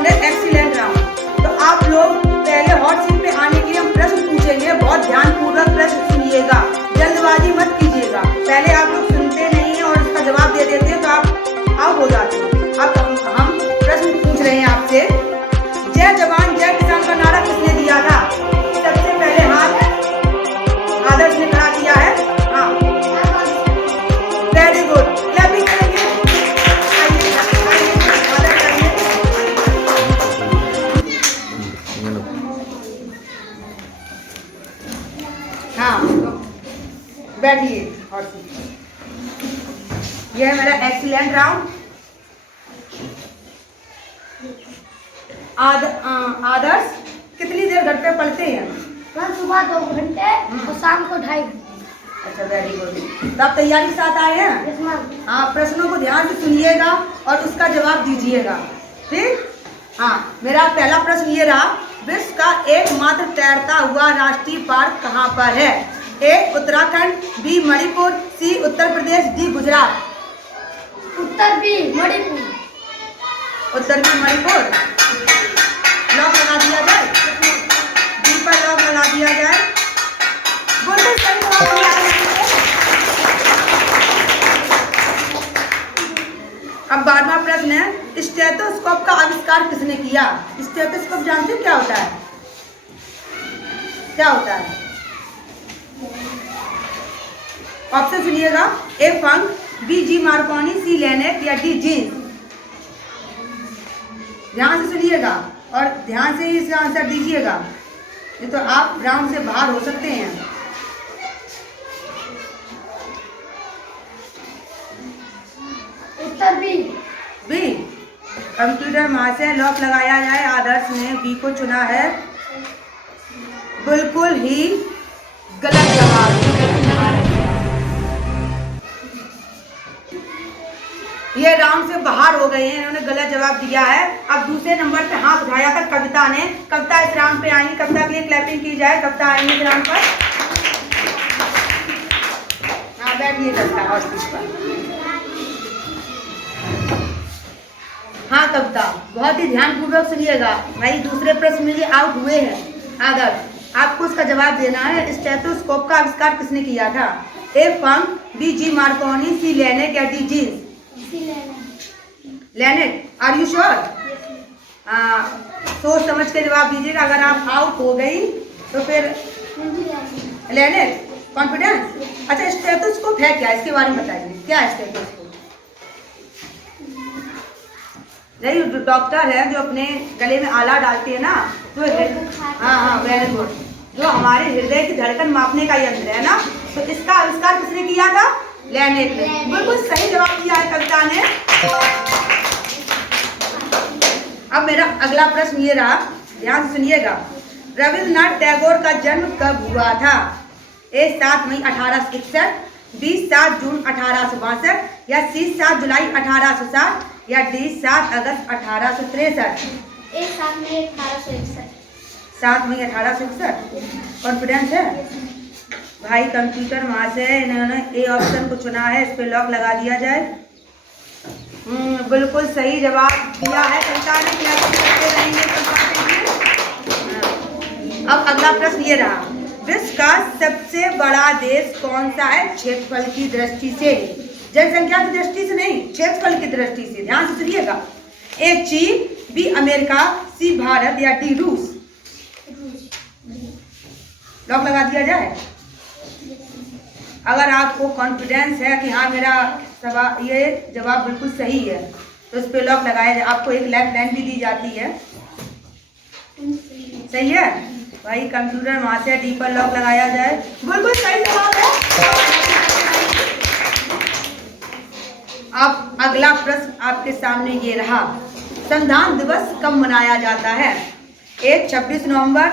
Round है excellent round. तो आप लोग पहले हॉट सीट पे आने के लिए हम प्रश्न पूछेंगे, बहुत ध्यानपूर्वक प्रश्न सुनिएगा, जल्दबाजी मत कीजिएगा। पहले आप लोग सुनते नहीं है और उसका जवाब दे देते हैं तो आप आउट हो जाते हैं। अब हम प्रश्न पूछ रहे हैं आपसे, जय जवान जय किसान का नारा किसने दिया था? सबसे पहले हाथ आदर्श ने खड़ा किया है। हाँ, वेरी गुड, क्लैपिंग करेंगे। हाँ, बैठिए और यह है मेरा एक्सीलेंट राउंड। आदर्श कितनी देर घर पे पढ़ते हैं? सुबह 2 घंटे और शाम को 2.5 घंटे। अच्छा, वेरी गुड। तो आप तैयारी के साथ आए हैं? हाँ, प्रश्नों को ध्यान से सुनिएगा और उसका जवाब दीजिएगा, ठीक? हाँ, मेरा पहला प्रश्न ये रहा, विश्व का एकमात्र तैरता हुआ राष्ट्रीय पार्क कहाँ पर है? ए उत्तराखंड, बी मणिपुर, सी उत्तर प्रदेश, डी गुजरात। उत्तर बी मणिपुर। उत्तर बी मणिपुर, लॉक लगा दिया जाए। बी पर लॉक लगा दिया जाए। बिल्कुल सही जवाब दिया है। अब 12वां प्रश्न है, स्टेथोस्कोप का आविष्कार किसने किया? स्टेथोस्कोप जानते हैं क्या होता है? क्या होता है? ऑप्शन सुनिएगा, ए फंक, बी जी मार्कोनी, सी लेनेट या डी जीन्स। ध्यान से सुनिएगा और ध्यान से ही इसका आंसर दीजिएगा, नहीं तो आप राउंड से बाहर हो सकते हैं। उत्तर बी। बी, कंप्यूटर महाशय लॉक लगाया जाए। आदर्श ने बी को चुना है, बिल्कुल ही गलत जवाब। ये राउंड से बाहर हो गए हैं, इन्होंने गलत जवाब दिया है। अब दूसरे नंबर पे हाथ उठाया था कविता ने। कविता इस राउंड पे आएंगी, कविता के लिए क्लैपिंग की जाए। कविता आएंगी इस राउंड पर। हाँ, बैठिए कविता और सीट पर। हाँ कविता, बहुत ही ध्यानपूर्वक सुनिएगा भाई, दूसरे प्रश्न में ये आउट हुए हैं। आदर्श, आपको उसका जवाब देना है। स्टेथोस्कोप का आविष्कार किसने किया था? ए फंक, बी जी मार्कोनी, सी लेनेट या डी जीन्स। लेनेट, आर यू श्योर? सोच समझ के जवाब दीजिएगा। अगर आप आउट हो गई तो फिर लेनेट, कॉन्फिडेंस। अच्छा, स्टेथोस्कोप है क्या, इसके बारे में बताइए, क्या है स्टेथोस्कोप? नहीं, डॉक्टर है जो अपने गले में आला डालते हैं ना, तो हाँ, वेरी गुड, जो हमारे हृदय की धड़कन मापने का यंत्र है ना, तो इसका आविष्कार किसने किया था? लेनेट ने। बिल्कुल सही जवाब दिया है कविता ने। अब मेरा अगला प्रश्न ये रहा, ध्यान से सुनिएगा, रविन्द्रनाथ टैगोर का जन्म कब हुआ था? ए 7 मई 1861, बी 7 जून 1862 या सी 7 जुलाई 1860 या डी 7 अगस्त 1863। ए 7 मई 1861। 7 मई 1861, कॉन्फिडेंस है भाई? कंप्यूटर महाशय इन्होंने ए ऑप्शन को चुना है, इस पे लॉक लगा दिया जाए। बिल्कुल सही जवाब दिया है कविता ने। करते रहेंगे। अब अगला प्रश्न ये रहा, विश्व का सबसे बड़ा देश कौन सा है क्षेत्रफल की दृष्टि से? जनसंख्या की दृष्टि से नहीं, क्षेत्रफल की दृष्टि से। ध्यान से सुनिएगा, ए चीन, बी अमेरिका, सी भारत या डी रूस। लॉक लगा दिया जाए। अगर आपको कॉन्फिडेंस है कि हाँ मेरा सवाल ये जवाब बिल्कुल सही है तो इस पे लॉक लगाया जाए। आपको एक लेफ्ट लाइन भी दी जाती है, सही है भाई? कंप्यूटर महाशय डी पर लॉक लगाया जाए। बिल्कुल सही जवाब है। अब अगला प्रश्न आपके सामने ये रहा, संविधान दिवस कब मनाया जाता है? ए 26 नवंबर,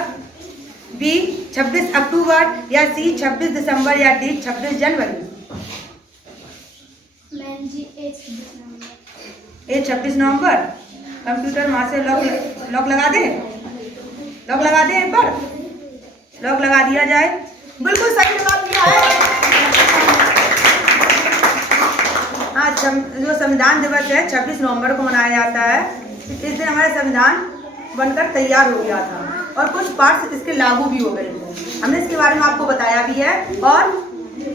बी 26 अक्टूबर या सी 26 दिसंबर या डी 26 जनवरी। ए 26 नवंबर। कंप्यूटर वहां से लॉक लगा दे, लॉक लगा दे, एक बार लॉक लगा दिया जाए। बिल्कुल सही जवाब दिया है। हाँ, जो संविधान दिवस है 26 नवंबर को मनाया जाता है। इस दिन हमारा संविधान बनकर तैयार हो गया था और कुछ पार्ट्स इसके लागू भी हो गए थे। हमने इसके बारे में आपको बताया भी है और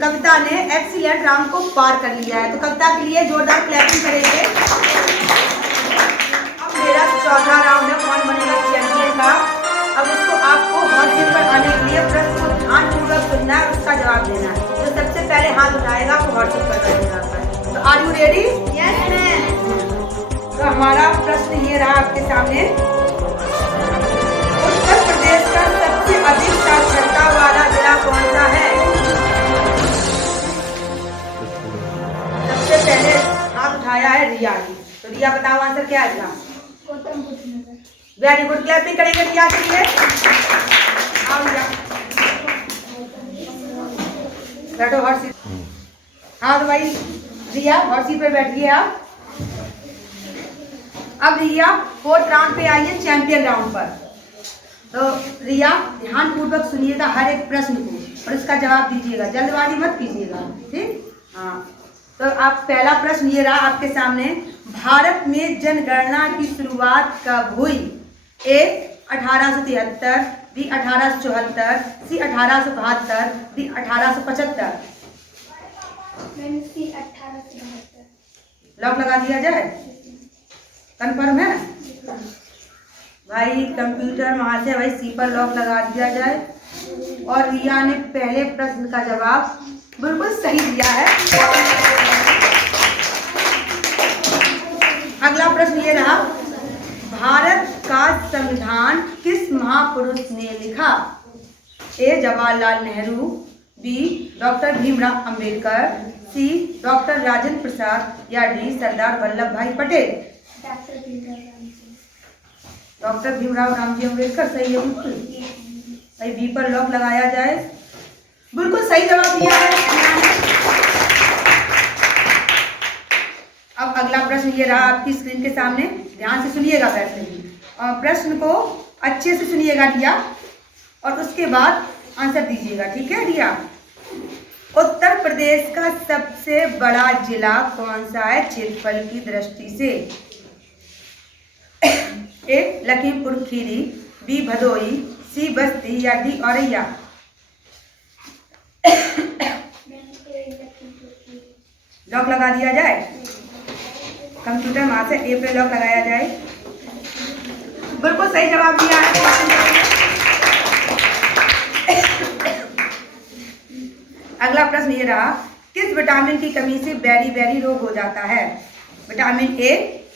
कविता ने एक्सीलेंट राउंड को पार कर लिया है। तो कविता के लिए जोरदार क्लैपिंग करेंगे। अब मेरा चौथा राउंड है कौन बनेगा चैंपियन का। अब इसको आपको हॉट सीट पर आने के लिए प्रश्न को ध्यानपूर्वक सुनना है, उसका जवाब देना है। जो सबसे पहले हाथ उठाएगा वो हॉट सीट पर बैठेगा। तो are you ready? Yes ma'am. तो हमारा प्रश्न ये रहा आपके सामने, उत्तर प्रदेश का सबसे अधिक साक्षरता वाला जिला कौन सा है? सबसे पहले हाथ उठाया है रिया ने। तो रिया बताओ आंसर क्या है इसका? गौतम बुद्ध नगर। वेरी गुड, क्लैपिंग करेंगे रिया के लिए। आओ रिया, बैठो हॉट सीट। हाँ तो भाई रिया हॉट सीट पर बैठिए आप। अब रिया फोर्थ राउंड पे आई है, चैंपियन राउंड पर। तो रिया ध्यानपूर्वक सुनिएगा हर एक प्रश्न को और इसका जवाब दीजिएगा, जल्दबाजी मत कीजिएगा, ठीक? हाँ तो आप पहला प्रश्न ये रहा आपके सामने, भारत में जनगणना की शुरुआत कब हुई? ए 1873, बी 1874, सी 1872, डी 1875। मैंने सी 1872। लॉक लगा दिया जाए? कन्फर्म है भाई? कंप्यूटर वहां से भाई सी पर लॉक लगा दिया जाए। और रिया ने पहले प्रश्न का जवाब बिल्कुल सही दिया है। अगला प्रश्न ये रहा, भारत का संविधान किस महापुरुष ने लिखा? ए जवाहरलाल नेहरू, बी डॉक्टर भीमराव अंबेडकर, सी डॉक्टर राजेंद्र प्रसाद या डी सरदार वल्लभ भाई पटेल। डॉक्टर भीमराव रामजी अंबेडकर सही है बिल्कुल। भाई बी पर लॉक लगाया जाए। बिल्कुल सही जवाब दिया है। अब अगला प्रश्न ये रहा आपकी स्क्रीन के सामने, ध्यान से सुनिएगा बैठते ही और प्रश्न को अच्छे से सुनिएगा रिया और उसके बाद आंसर दीजिएगा, ठीक है रिया? उत्तर प्रदेश का सबसे बड़ा जिला कौन सा है क्षेत्रफल की दृष्टि से? ए लखीमपुर खीरी, बी भदोई, सी बस्ती या डी औरैया। लॉक लगा दिया जाए? कंप्यूटर वहां से ए पे लॉक लगाया जाए। बिल्कुल सही जवाब दिया है। अगला प्रश्न ये रहा, किस विटामिन की कमी से बेरी रोग हो जाता है? Vitamin A,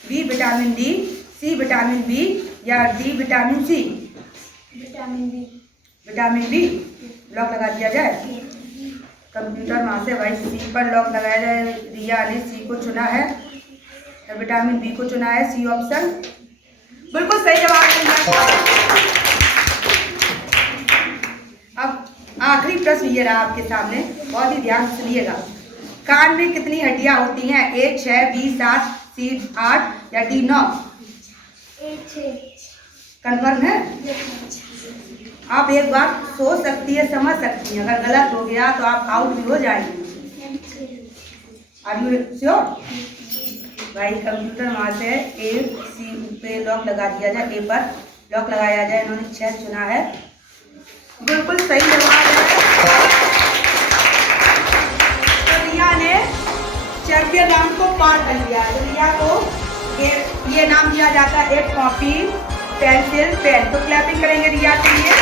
B vitamin D, C vitamin B या D vitamin C. Vitamin B. Vitamin B lock लगा दिया जाए? कंप्यूटर वहां से भाई सी पर लॉक लगाया जाए। रिया ने सी को चुना है, विटामिन बी को चुना है, सी ऑप्शन बिल्कुल सही जवाब दिया। अब आखिरी प्रश्न ये रहा आपके सामने, बहुत ही ध्यान से सुनिएगा। कान में कितनी हड्डियां होती हैं? ए 6, बी 7, सी 8 या डी 9। कन्फर्म है? आप एक बार सोच सकती है, समझ सकती हैं, अगर गलत हो गया तो आप आउट भी हो जाएंगे। Are you sure? भाई कंप्यूटर वहां से ए सी पे लॉक लगा दिया जाए, ए पर लॉक लगाया जाए। इन्होंने 6 चुना है, बिल्कुल सही जवाब है। तो रिया ने चैंपियन राउंड को पार कर लिया। तो रिया को ये नाम दिया जाता है, एक कॉपी पेंसिल पेन। तो क्लैपिंग करेंगे रिया के लिए।